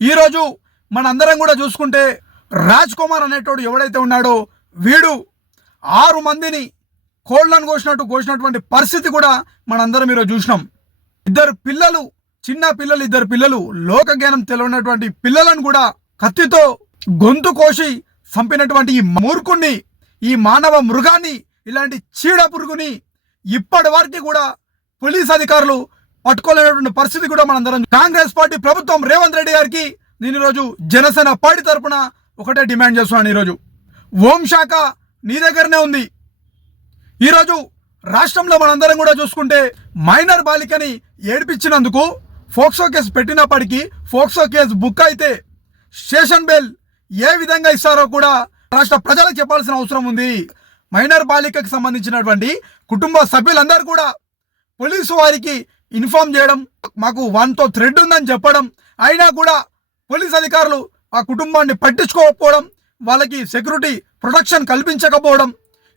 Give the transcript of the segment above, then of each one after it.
ఈరోజు మనందరం కూడా చూసుకుంటే రాజ్ కుమార్ అనేటోడు ఎవడైతే ఉన్నాడో వీడు 6 మందిని కోళ్లను కోసినటువంటి పరిస్థితి కూడా మనందరం ఈరోజు చూసినాం. చిన్న పిల్లలు 2 పిల్లలు లోక జ్ఞానం తెలియనటువంటి పిల్లలను కూడా కత్తితో గొంతు కోసి చంపినటువంటి ఈ మూర్ఖుణ్ణి, ఈ మానవ మృగాన్ని, ఇలాంటి చీడ పురుగుని ఇప్పటి వరకు కూడా పోలీస్ అధికారులు పట్టుకోలేనటువంటి పరిస్థితి కూడా మనందరం. కాంగ్రెస్ పార్టీ ప్రభుత్వం రేవంత్ రెడ్డి గారికి నేను ఈరోజు జనసేన పార్టీ తరఫున ఒకటే డిమాండ్ చేస్తున్నాను. ఈరోజు హోంశాఖ నీ దగ్గరనే ఉంది. ఈరోజు రాష్ట్రంలో మనందరం కూడా చూసుకుంటే మైనర్ బాలికని ఏడిపించినందుకు ఫోక్సో కేసు పెట్టినప్పటికీ ఫోక్సో కేసు బుక్ అయితే స్టేషన్ బెల్ ఏ విధంగా ఇస్తారో కూడా రాష్ట్ర ప్రజలకు చెప్పాల్సిన అవసరం ఉంది. మైనర్ బాలికకు సంబంధించినటువంటి కుటుంబ సభ్యులందరూ కూడా పోలీసు వారికి ఇన్ఫార్మ్ చేయడం, మాకు 1తో థ్రెడ్ ఉందని చెప్పడం, అయినా కూడా పోలీస్ అధికారులు ఆ కుటుంబాన్ని పట్టించుకోకపోవడం, వాళ్ళకి సెక్యూరిటీ ప్రొటెక్షన్ కల్పించకపోవడం,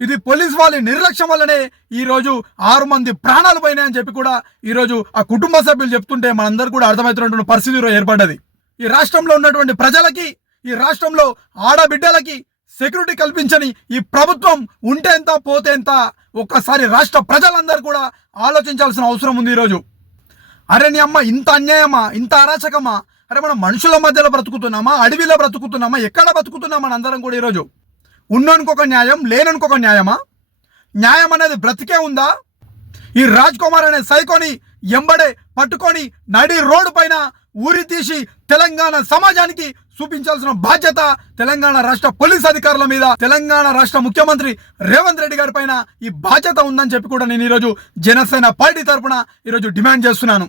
ఇది పోలీస్ వాళ్ళ నిర్లక్ష్యం వల్లనే ఈరోజు 6 మంది ప్రాణాలు పోయినాయని చెప్పి కూడా ఈరోజు ఆ కుటుంబ సభ్యులు చెప్తుంటే మనందరూ కూడా అర్థమవుతున్నటువంటి పరిస్థితి ఏర్పడ్డది. ఈ రాష్ట్రంలో ఉన్నటువంటి ప్రజలకి, ఈ రాష్ట్రంలో ఆడబిడ్డలకి సెక్యూరిటీ కల్పించని ఈ ప్రభుత్వం ఉంటే ఎంత పోతే ఎంత, ఒక్కసారి రాష్ట్ర ప్రజలందరూ కూడా ఆలోచించాల్సిన అవసరం ఉంది. ఈరోజు అరే నీ అమ్మ, ఇంత అన్యాయమా, ఇంత అరాచకమా? అరే మనం మనుషుల మధ్యలో బ్రతుకుతున్నామా, అడవిలో బ్రతుకుతున్నామా, ఎక్కడ బ్రతుకుతున్నామా? మన అందరం కూడా ఈరోజు ఉన్నోనికొక న్యాయం, లేననుకొక న్యాయమా? న్యాయం అనేది బ్రతికే ఉందా? ఈ రాజ్ కుమార్ అనే సైకోని ఎంబడే పట్టుకొని నడి రోడ్డు పైన ఊరి తీసి తెలంగాణ సమాజానికి చూపించాల్సిన బాధ్యత తెలంగాణ రాష్ట్ర పోలీస్ అధికారుల మీద, తెలంగాణ రాష్ట్ర ముఖ్యమంత్రి రేవంత్ రెడ్డి గారి పైన ఈ బాధ్యత ఉందని చెప్పి కూడా నేను ఈరోజు జనసేన పార్టీ తరఫున ఈరోజు డిమాండ్ చేస్తున్నాను.